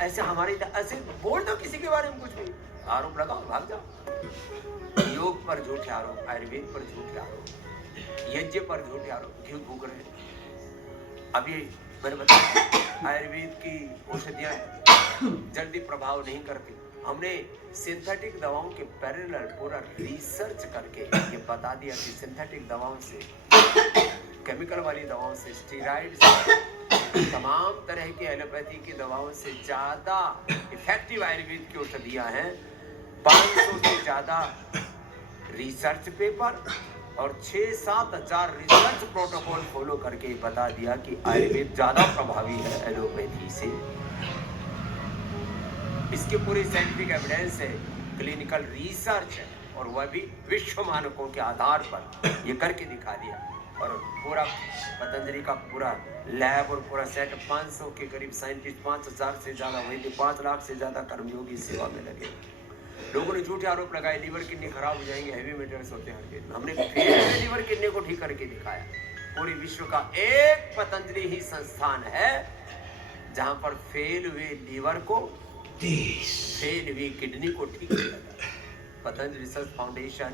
ऐसे हमारे ऐसे बोल दो किसी के बारे में कुछ भी, आरोप लगाओ भाग जाओ। योग पर झूठे आरोप, आयुर्वेद पर झूठे आरोप, यज्ञ पर झूठे आरोप, क्यों भूख रहे। अभी मैंने बताया आयुर्वेद की औषधियां जल्दी प्रभाव नहीं करती। हमने सिंथेटिक दवाओं के पैरेलल पूरा रिसर्च करके ये बता दिया कि सिंथेटिक दवाओं से, केमिकल वाली दवाओं से, स्टेरॉइड से, तमाम तरह की एलोपैथी की दवाओं से ज्यादा इफेक्टिव आयुर्वेद की औषधियां हैं। 500 से ज्यादा रिसर्च पेपर और 6-7 हजार रिसर्च प्रोटोकॉल फॉलो करके बता दिया कि आयुर्वेद ज्यादा प्रभावी है एलोपैथी से। इसके पूरी साइंटिफिक एविडेंस है, क्लिनिकल रिसर्च है, और वह भी विश्व मानकों के आधार पर ये करके दिखा दिया। और पूरा पतंजलि का पूरा लैब और पूरा सेट, 500 के करीब साइंटिस्ट, 5000 से ज्यादा वैद्य, 5 लाख से ज्यादा कर्मयोगी सेवा में लगे। लोगों ने झूठे आरोप लगाए, लीवर किडनी खराब हो जाएंगे, हैवी मेटल्स होते हैं। हमने फिर लीवर किडनी को ठीक करके दिखाया। पूरी विश्व का एक पतंजलि ही संस्थान है जहां पर फेल हुए लीवर को, फेल हुई किडनी को ठीक किया जाता है। पतंजलि रिसर्च फाउंडेशन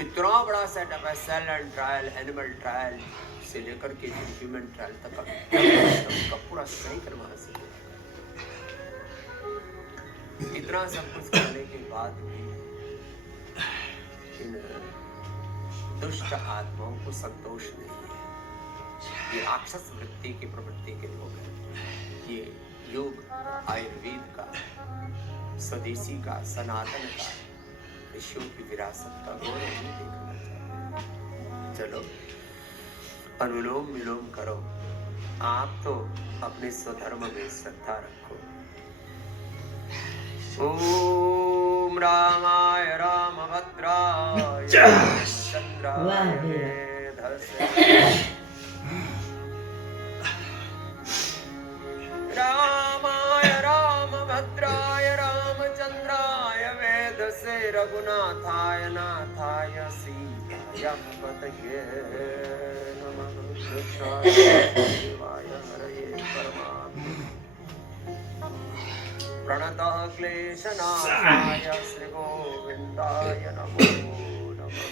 इतना बड़ा सेटअप है, cell and trial, animal trial से लेकर के ह्यूमन ट्रायल तक का पूरा सही करवा से। इतना सब कुछ करने के बाद भी इन दुष्ट आत्माओं को संतोष नहीं है। ये राक्षस वृत्ति की प्रवृत्ति के लोग हैं। ये योग आयुर्वेद का, स्वदेशी का, सनातन का, ऋषियों की विरासत का गौरव नहीं देखना चाहते। चलो अनुलोम विलोम करो। आप तो अपने स्वधर्म में श्रद्धा रखो। ओम रामाय रामभद्राय चंद्राय वेधसे, रामाय रामभद्राय रामचंद्राय वेधसे, रघुनाथाय नाथाय सीताय पतये नमः। कृष्णाय देवाय हरये परमात्मने, प्रणतः क्लेशनाशाय श्री गोविंदाय नमो नमः।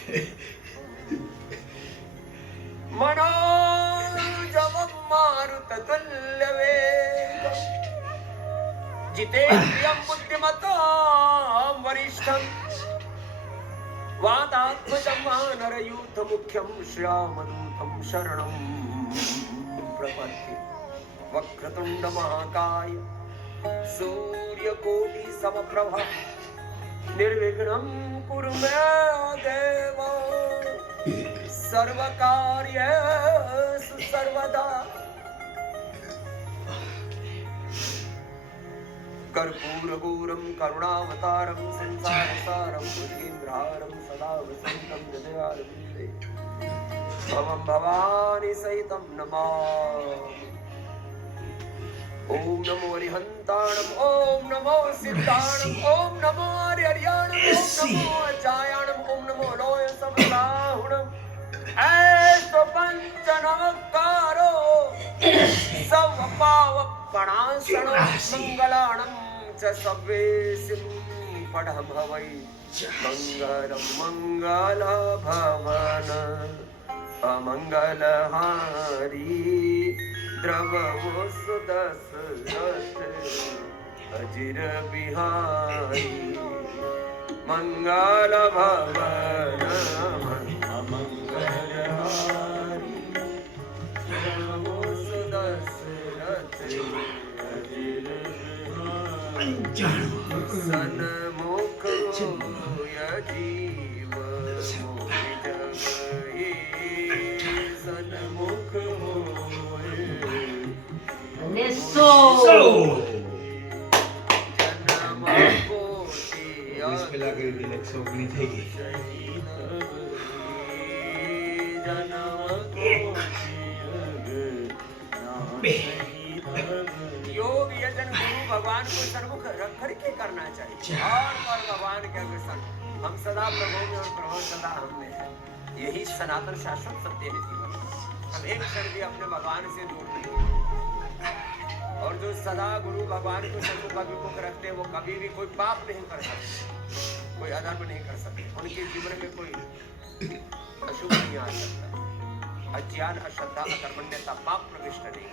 मनोजवं मारुततुल्यवेगं, जितेन्द्रियं बुद्धिमतां वरिष्ठं, वातात्मजं वानरयूथमुख्यं, श्यामदूतं शरणं प्रपद्ये। वक्रतुण्ड महाकाय सूर्यकोटि समप्रभा, निर्विघ्नं कुरु मे देव, सर्वकार्येषु सर्वदा। कर्पूरगौरं करुणावतारं संसारसारं भुजगेन्द्रहारं सदा वसन्तं हृदयारविन्दे, भवं भवानी सहितं नमामि। ओम नमो हरिहंताणम, ओम नमो सिद्धाणम, ओम नमो हरिहरियाणम, ओम नमो अजायाणम, ओम नमो लोय सबलाहुणम। ऐसो पंच नमस्कारो सब पाव प्रणाशनो, मंगलाणम च सवेसिं पढ़म हवै। मंगलम मंगल भवन अमंगलहारी, द्रवो सुदशरथ अजिर बिहारी। मंगल भवन अमंगलहारी, द्रवो सुदशरथ अजिर बिहारी। सन्मुख होय जीव मोहि जगहि, सन्मुख योग यजन गुरु भगवान को सर्वमुख रख करके करना चाहिए। और भगवान के अग्रसर हम सदा प्रभु में और प्रभु सदा हम में है। यही सनातन शाश्वत सत्य है जीवन। हम एक क्षण भी अपने भगवान से दूर नहीं। सदा गुरु भगवान को सन्मुख अभिमुख रखते हैं, वो कभी भी कोई पाप नहीं कर सकते, कोई अधर्म नहीं कर सकते, उनके जीवन में कोई अशुभ नहीं आ सकता। अज्ञान, अश्रद्धा, अकर्मण्यता, पाप प्रविष्ट नहीं।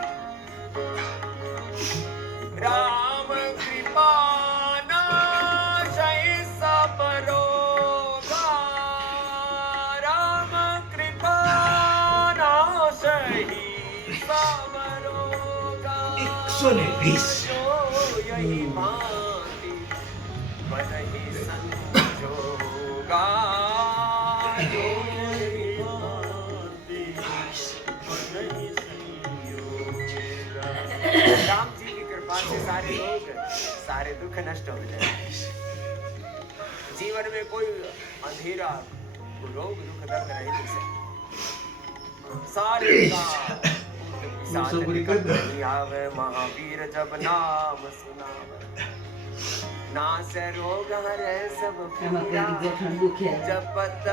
राम कृपा नाशय सब रोगा, राम कृपा नाशय सब रोगा। 120. जो यही भांति बनहि संजोगा, जो यही भांति बनहि संजोगा। राम जी की कृपा से सारे रोग, सारे दुख नष्ट हो जाए। जीवन में कोई अंधेरा, कोई रोग दुख दर्द नहीं मिल सकता। सारे का आवे, महावीर जब नाम सुनावे, नास रोग हरे सब पीरा, जपत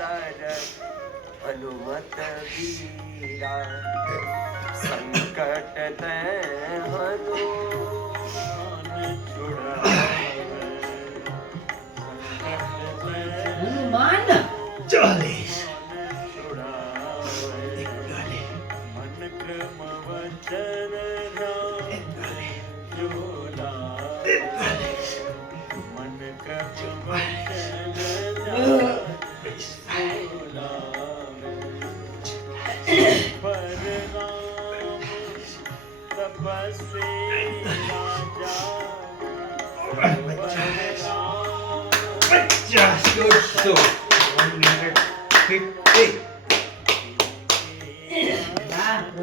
तर हनुमत वीरा, संकट ते Hanuman Hanuman 40. Just good so.